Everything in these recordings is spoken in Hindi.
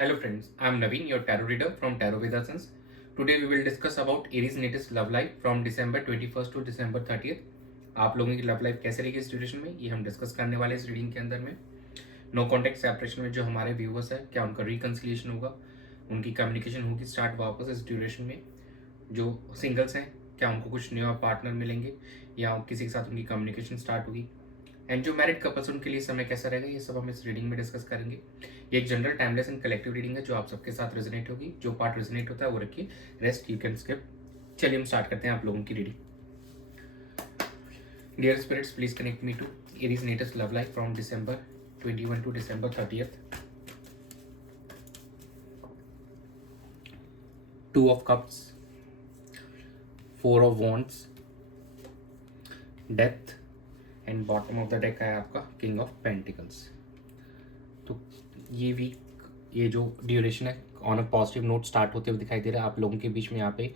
Hello friends, I am Naveen, your tarot reader from Tarot Vedasans. Today we will discuss about Aries latest love life from December 21st to December 30th. आप लोगों की लव लाइफ कैसे रहेगी इस ड्यूरेशन में, ये हम डिस्कस करने वाले इस रीडिंग के अंदर में। नो कॉन्टेक्ट सेपरेशन में जो हमारे व्यूवर्स है, क्या उनका रिकन्सिलिएशन होगा, उनकी कम्युनिकेशन होगी स्टार्ट वापस इस ड्यूरेशन में। जो सिंगल्स हैं, क्या उनको कुछ न्यू पार्टनर मिलेंगे या किसी के साथ उनकी कम्युनिकेशन स्टार्ट होगी। एंड जो मैरिड कपल्स उनके लिए समय कैसा रहेगा, ये सब हम इस रीडिंग में डिस्कस करेंगे। ये एक general timeless and collective reading है जो आप सबके साथ रेजोनेट होगी। जो पार्ट रेजोनेट होता है वो रखिए, रेस्ट यू कैन स्किप। चलिए हम स्टार्ट करते हैं आप लोगों की reading. Dear spirits, please connect me to Aries latest love life from December 21 to December 30th. Two of Cups, Four of Wands, Death and bottom of the deck है आपका किंग ऑफ पेंटिकल्स। तो ये वीक, ये जो ड्यूरेशन है on a positive note start होते हुए दिखाई दे रहा है। आप लोगों के बीच में यहाँ पे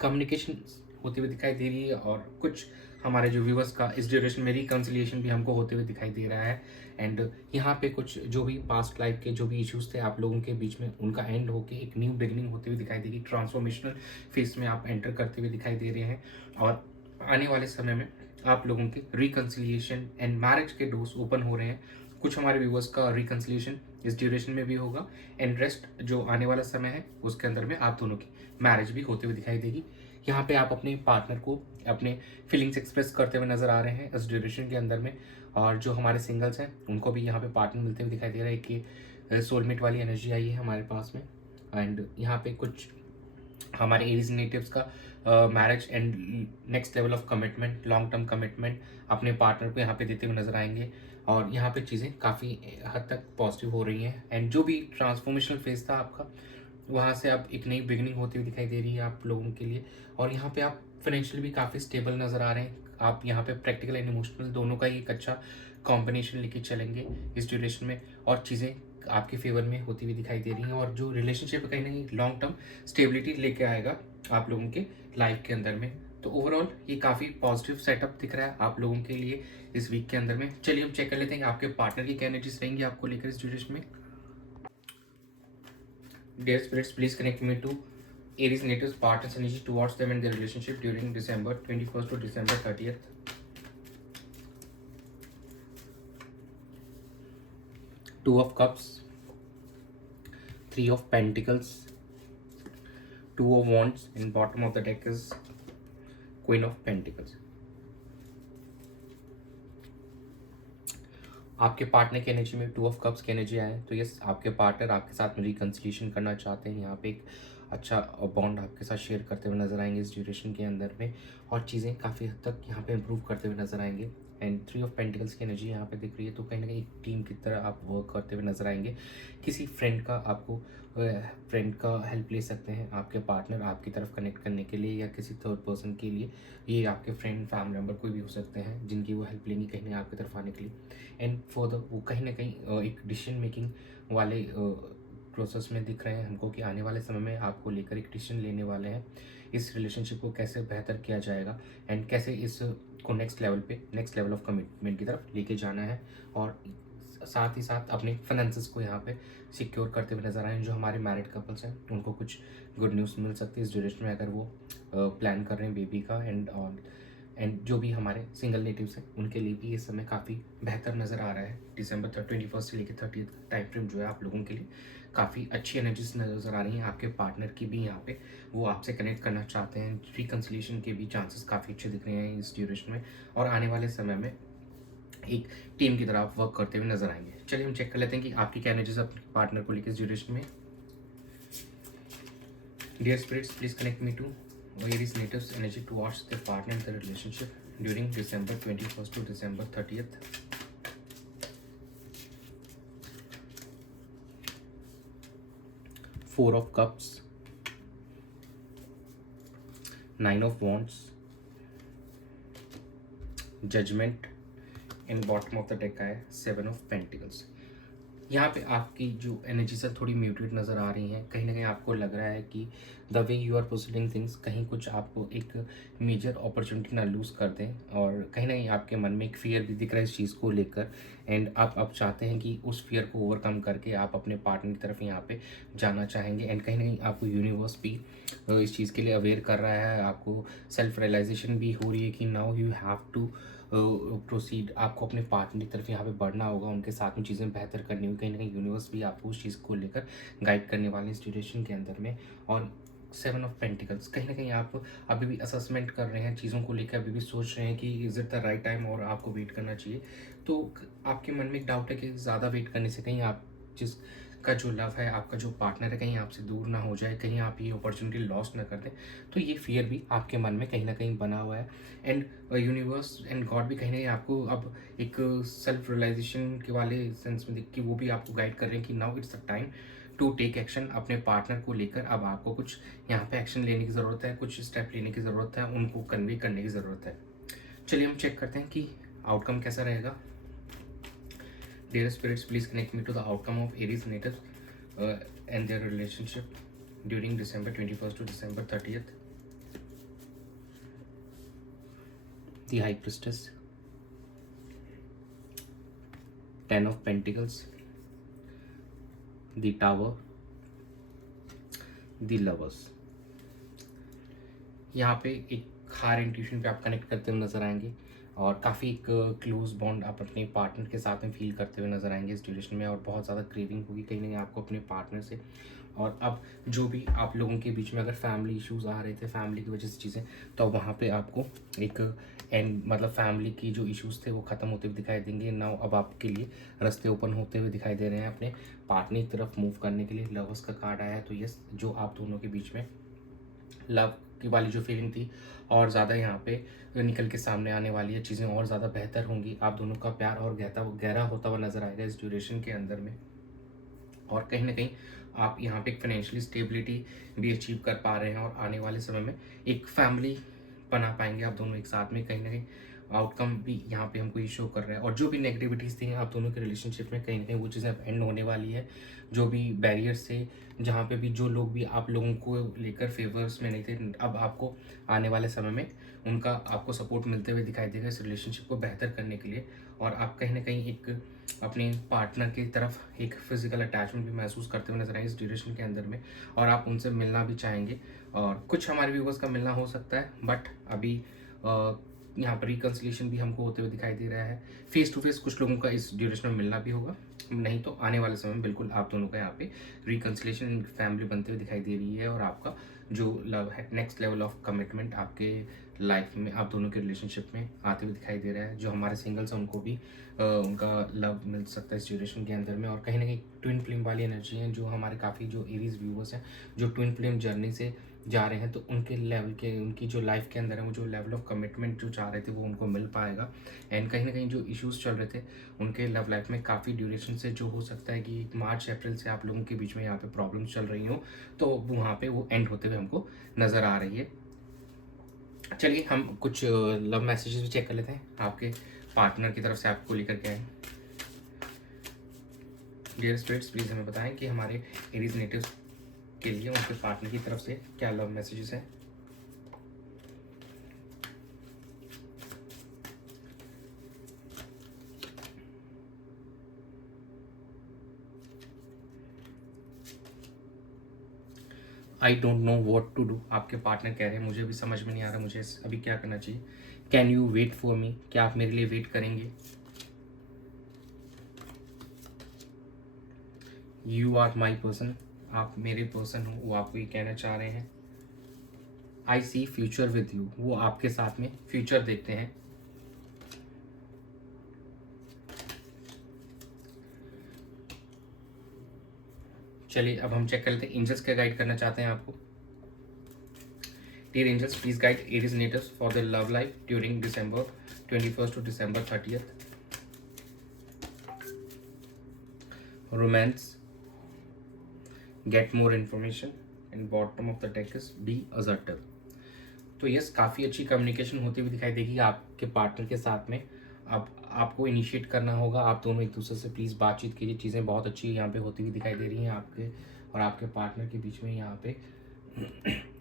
कम्युनिकेशन होते हुए दिखाई दे रही है और कुछ हमारे जो व्यूवर्स का इस ड्यूरेशन में रिकन्सिलिएशन भी हमको होते हुए दिखाई दे रहा है। एंड यहाँ पे कुछ जो भी पास्ट लाइफ के जो भी इश्यूज थे आप लोगों के बीच में, उनका एंड होके एक न्यू बिगिनिंग होते हुए दिखाई दे रही। ट्रांसफॉर्मेशनल फेज में आप एंटर करते हुए दिखाई दे रहे हैं और आने वाले समय में आप लोगों के रिकन्सिलिएशन एंड मैरिज के डोर्स ओपन हो रहे हैं। कुछ हमारे व्यूवर्स का रिकन्सिलिएशन इस ड्यूरेशन में भी होगा एंड रेस्ट जो आने वाला समय है उसके अंदर में आप दोनों की मैरिज भी होते हुए दिखाई देगी। यहाँ पे आप अपने पार्टनर को अपने फीलिंग्स एक्सप्रेस करते हुए नजर आ रहे हैं इस ड्यूरेशन के अंदर में। और जो हमारे सिंगल्स हैं उनको भी यहाँ पे पार्टनर मिलते हुए दिखाई दे रहा है कि सोलमेट वाली एनर्जी आई है हमारे पास में। एंड यहाँ पे कुछ हमारे एरीज नेटिव्स का marriage and next level of commitment, long term commitment अपने पार्टनर को यहाँ पे देते हुए नजर आएंगे। और यहाँ पे चीज़ें काफ़ी हद तक पॉजिटिव हो रही हैं। एंड जो भी ट्रांसफॉर्मेशनल फेज था आपका, वहाँ से अब एक नई बिगिनिंग होती हुई दिखाई दे रही है आप लोगों के लिए। और यहाँ पे आप फाइनेंशियली भी काफ़ी स्टेबल नज़र आ रहे हैं। आप यहाँ पे प्रैक्टिकल एंड इमोशनल दोनों का ही एक अच्छा कॉम्बिनेशन लेके चलेंगे इस ड्यूरेशन में और चीज़ें आपके फेवर में होती हुई दिखाई दे रही हैं। और जो रिलेशनशिप है कहीं ना कहीं लॉन्ग टर्म स्टेबिलिटी लेके आएगा आप लोगों के लाइफ के अंदर में। तो ओवरऑल ये काफ़ी पॉजिटिव सेटअप दिख रहा है आप लोगों के लिए इस वीक के अंदर में। चलिए हम चेक कर लेते हैं कि आपके पार्टनर की क्या एनर्जीज रहेंगी आपको लेकर इस ड्यूरेशन में। Dear spirits, please connect me to Aries natives partners energy towards them and their relationship during December 21st to December 30th. Two of Cups, Three of Pentacles, Two of Wands, and bottom of the deck is Queen of Pentacles. आपके पार्टनर की एनर्जी में टू ऑफ कप्स की एनर्जी आए तो यस, आपके पार्टनर आपके साथ में रिकन्सिलिएशन करना चाहते हैं। यहाँ पे एक अच्छा बॉन्ड आपके साथ शेयर करते हुए नजर आएंगे इस ड्यूरेशन के अंदर में और चीज़ें काफ़ी हद तक यहाँ पे इम्प्रूव करते हुए नजर आएंगे। एंड थ्री ऑफ पेंटिकल्स की एनर्जी यहाँ पे दिख रही है, तो कहीं ना कहीं एक टीम की तरह आप वर्क करते हुए नजर आएंगे। किसी फ्रेंड का हेल्प ले सकते हैं आपके पार्टनर आपकी तरफ कनेक्ट करने के लिए, या किसी थर्ड पर्सन के लिए। ये आपके फ्रेंड, फैमिली मेम्बर कोई भी हो सकते हैं जिनकी वो हेल्प लेंगी कहीं ना आपकी तरफ आने के लिए। एंड फर्दर वो कहीं ना कहीं एक डिसीजन मेकिंग वाले प्रोसेस में दिख रहे हैं हमको कि आने वाले समय में आपको लेकर एक डिसीजन लेने वाले हैं। इस रिलेशनशिप को कैसे बेहतर किया जाएगा एंड कैसे इस को नेक्स्ट लेवल ऑफ कमिटमेंट की तरफ लेके जाना है। और साथ ही साथ अपने फाइनेंसेस को यहाँ पे सिक्योर करते हुए नजर आए। जो हमारे मैरिड कपल्स हैं उनको कुछ गुड न्यूज़ मिल सकती है इस ड्यूरेशन में अगर वो प्लान कर रहे हैं बेबी का। एंड जो भी हमारे सिंगल नेटिव्स हैं उनके लिए भी ये समय काफ़ी बेहतर नज़र आ रहा है। December 21st से लेकर 30th टाइम फ्रेम जो है आप लोगों के लिए काफ़ी अच्छी एनर्जीज नज़र आ रही हैं। आपके पार्टनर की भी यहाँ पे वो आपसे कनेक्ट करना चाहते हैं। रिकन्सिलिएशन के भी चांसेस काफ़ी अच्छे दिख रहे हैं इस ड्यूरेशन में और आने वाले समय में एक टीम की तरह आप वर्क करते हुए नजर आएंगे। चलिए हम चेक कर लेते हैं कि आपकी क्या एनर्जीज अपने पार्टनर को लेकर इस ड्यूरेशन में। Dear spirits, please connect me to Aries natives energy towards their partner in the relationship during December 21st to December 30th. Four of Cups, Nine of Wands, Judgment, and bottom of the deck है Seven of Pentacles. यहाँ पे आपकी जो एनर्जी से थोड़ी म्यूटेड नज़र आ रही हैं। कहीं ना कहीं आपको लग रहा है कि the way you are proceeding things, कहीं कुछ आपको एक मेजर अपॉर्चुनिटी ना लूज़ कर दें। और कहीं ना कहीं आपके मन में एक फियर भी दिख रहा है इस चीज़ को लेकर। एंड आप अब चाहते हैं कि उस फियर को ओवरकम करके आप अपने पार्टनर की तरफ यहाँ पे जाना चाहेंगे। एंड कहीं ना कहीं आपको यूनिवर्स भी इस चीज़ के लिए अवेयर कर रहा है, आपको सेल्फ रियलाइजेशन भी हो रही है कि now you have to proceed, आपको अपने पार्टनर की तरफ यहाँ पे बढ़ना होगा, उनके साथ में चीज़ें बेहतर करनी होगी। कहीं ना कहीं यूनिवर्स भी आपको उस चीज़ को लेकर गाइड करने वाले इस ड्यूरेशन के अंदर में। और 7 ऑफ पेंटिकल्स, कहीं ना कहीं आप अभी भी असेसमेंट कर रहे हैं चीज़ों को लेकर, अभी भी सोच रहे हैं कि is it the right time और आपको वेट करना चाहिए। तो आपके मन में एक डाउट है कि ज़्यादा वेट करने से कहीं आप जिस का जो लव है, आपका जो पार्टनर है, कहीं आपसे दूर ना हो जाए, कहीं आप ये अपॉर्चुनिटी लॉस ना कर दें। तो ये फियर भी आपके मन में कहीं ना कहीं बना हुआ है। एंड यूनिवर्स एंड गॉड भी कहीं ना कहीं आपको अब एक सेल्फ रियलाइजेशन के वाले सेंस में देख कि वो भी आपको गाइड कर रहे हैं कि now it's the time to take action. अपने पार्टनर को लेकर अब आपको कुछ यहाँ पे एक्शन लेने की ज़रूरत है, कुछ स्टेप लेने की ज़रूरत है, उनको कन्वे करने की ज़रूरत है। चलिए हम चेक करते हैं कि आउटकम कैसा रहेगा। Dear spirits, please connect me to the outcome of Aries natives and their relationship during December 21st to December 30th. The High Priestess, 10 of Pentacles, the Tower, the Lovers. यहाँ पे एक हायर इंट्यूशन पे आप कनेक्ट करते हुए नजर आएंगे और काफ़ी एक क्लोज बॉन्ड आप अपने पार्टनर के साथ में फील करते हुए नजर आएंगे इस ड्यूरेशन में। और बहुत ज़्यादा क्रेविंग होगी कहीं ना कहीं आपको अपने पार्टनर से। और अब जो भी आप लोगों के बीच में अगर फैमिली इश्यूज आ रहे थे, फैमिली की वजह से चीज़ें, तो वहाँ पे आपको एक एंड मतलब फैमिली की जो इश्यूज थे वो ख़त्म होते हुए दिखाई देंगे। नाउ अब आपके लिए रास्ते ओपन होते हुए दिखाई दे रहे हैं अपने पार्टनर की तरफ मूव करने के लिए। लवर्स का कार्ड आया है, तो यस, जो आप दोनों के बीच में लव की वाली जो फीलिंग थी और ज़्यादा यहाँ पे निकल के सामने आने वाली है, चीज़ें और ज़्यादा बेहतर होंगी, आप दोनों का प्यार और गहरा होता हुआ नजर आएगा इस ड्यूरेशन के अंदर में। और कहीं ना कहीं आप यहाँ पे एक फाइनेंशियली स्टेबिलिटी भी अचीव कर पा रहे हैं और आने वाले समय में एक फैमिली बना पाएंगे आप दोनों एक साथ में। कहीं ना कहीं आउटकम भी यहाँ पे हमको ये शो कर रहा है। और जो भी नेगेटिविटीज़ थी आप दोनों के रिलेशनशिप में, कहीं ना कहीं वो चीज़ें अब एंड होने वाली है। जो भी बैरियर्स थे, जहाँ पे भी जो लोग भी आप लोगों को लेकर फेवर्स में नहीं थे, अब आपको आने वाले समय में उनका आपको सपोर्ट मिलते हुए दिखाई देगा इस रिलेशनशिप को बेहतर करने के लिए। और आप कहीं ना कहीं एक अपने पार्टनर की तरफ एक फिजिकल अटैचमेंट भी महसूस करते हुए नजर आए इस ड्यूरेशन के अंदर में। और आप उनसे मिलना भी चाहेंगे और कुछ हमारे व्यूवर्स का मिलना हो सकता है, बट अभी यहाँ पर रिकन्सिलेशन भी हमको होते हुए दिखाई दे रहा है। फेस टू फेस कुछ लोगों का इस ड्यूरेशन में मिलना भी होगा, नहीं तो आने वाले समय में बिल्कुल आप दोनों का यहाँ पे रिकन्सिलेशन फैमिली बनते हुए दिखाई दे रही है। और आपका जो लव है, नेक्स्ट लेवल ऑफ कमिटमेंट आपके लाइफ में आप दोनों के रिलेशनशिप में आते हुए दिखाई दे रहा है। जो हमारे सिंगल्स हैं उनको भी उनका लव मिल सकता है इस ड्यूरेशन के अंदर में। और कहीं ना कहीं ट्विन फ्लेम वाली एनर्जी है, जो हमारे काफ़ी जो एरीज व्यूवर्स हैं जो ट्विन फ्लेम जर्नी से जा रहे हैं, तो उनके लेवल के, उनकी जो लाइफ के अंदर है, वो जो लेवल ऑफ कमिटमेंट जो चाह रहे थे वो उनको मिल पाएगा। एंड कहीं ना कहीं जो इश्यूज चल रहे थे उनके लव लाइफ में काफ़ी ड्यूरेशन से, जो हो सकता है कि मार्च अप्रैल से आप लोगों के बीच में यहाँ पे प्रॉब्लम्स चल रही हो, तो वहाँ पे वो एंड होते हुए हमको नज़र आ रही है। चलिए हम कुछ लव मैसेजेस भी चेक कर लेते हैं आपके पार्टनर की तरफ से आपको लेकर के आए। डियर स्पिरिट्स, प्लीज़ हमें बताएं कि हमारे एरीज नेटिव्स के लिए उनके पार्टनर की तरफ से क्या लव मैसेजेस हैं। I don't know what to do, आपके पार्टनर कह रहे हैं मुझे भी समझ में नहीं आ रहा मुझे अभी क्या करना चाहिए। Can you wait for me, क्या आप मेरे लिए वेट करेंगे। यू आर माई पर्सन, आप मेरे पर्सन हो, वो आपको ये कहना चाह रहे हैं। आई सी फ्यूचर विद यू, वो आपके साथ में फ्यूचर देखते हैं। चलिए अब हम चेक कर लेते हैं एंजल्स क्या गाइड करना चाहते हैं आपको। Dear angels, please guide Aries natives for the love life during December 21st to December 30th. Romance, get more information, and bottom of the deck is be assertive. तो यस, काफ़ी अच्छी कम्युनिकेशन होती हुई दिखाई देगी आपके पार्टनर के साथ में। अब आपको इनिशिएट करना होगा, आप दोनों एक दूसरे से प्लीज़ बातचीत कीजिए। चीज़ें बहुत अच्छी यहाँ पे होती हुई दिखाई दे रही हैं आपके और आपके पार्टनर के बीच में यहाँ पे।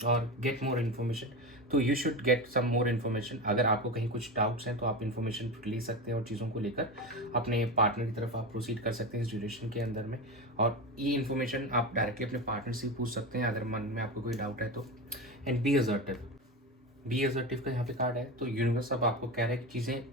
और गेट मोर इन्फॉर्मेशन। तो you should get some more information. अगर आपको कहीं कुछ डाउट्स हैं तो आप इन्फॉर्मेशन ले सकते हैं और चीज़ों को लेकर अपने पार्टनर की तरफ आप प्रोसीड कर सकते हैं इस ड्यूरेशन के अंदर में। और ये इन्फॉर्मेशन आप डायरेक्टली अपने पार्टनर से पूछ सकते हैं अगर मन में आपको कोई डाउट है तो। एंड बी असर्टिव का यहाँ पे कार्ड है। तो यूनिवर्स अब आपको कह रहा है कि चीज़ें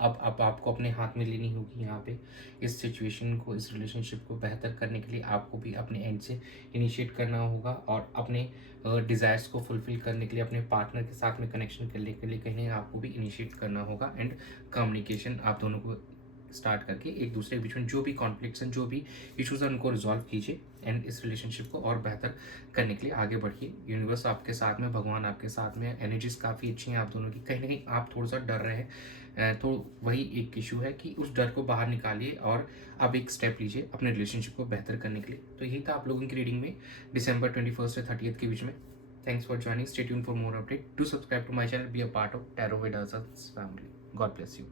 अब आपको अपने हाथ में लेनी होगी यहाँ पे। इस सिचुएशन को, इस रिलेशनशिप को बेहतर करने के लिए आपको भी अपने एंड से इनिशिएट करना होगा और अपने डिज़ायर्स को फुलफिल करने के लिए, अपने पार्टनर के साथ में कनेक्शन करने के लिए कहीं आपको भी इनिशिएट करना होगा। एंड कम्युनिकेशन आप दोनों को स्टार्ट करके एक दूसरे के बीच में जो भी कॉन्फ्लिक्ट्स हैं, जो भी इश्यूज हैं, उनको रिजॉल्व कीजिए एंड इस रिलेशनशिप को और बेहतर करने के लिए आगे बढ़िए। यूनिवर्स आपके साथ में, भगवान आपके साथ में, एनर्जीज काफ़ी अच्छी हैं आप दोनों की। कहीं ना कहीं आप थोड़ा सा डर रहे हैं, तो वही एक इशू है कि उस डर को बाहर निकालिए और अब एक स्टेप लीजिए अपने रिलेशनशिप को बेहतर करने के लिए। तो यही था आप लोगों की रीडिंग में December 21 से 30 के बीच में। Thanks for joining. Stay tuned for more update. Do subscribe to my channel. Be a part of Tarot with Us family. God bless you.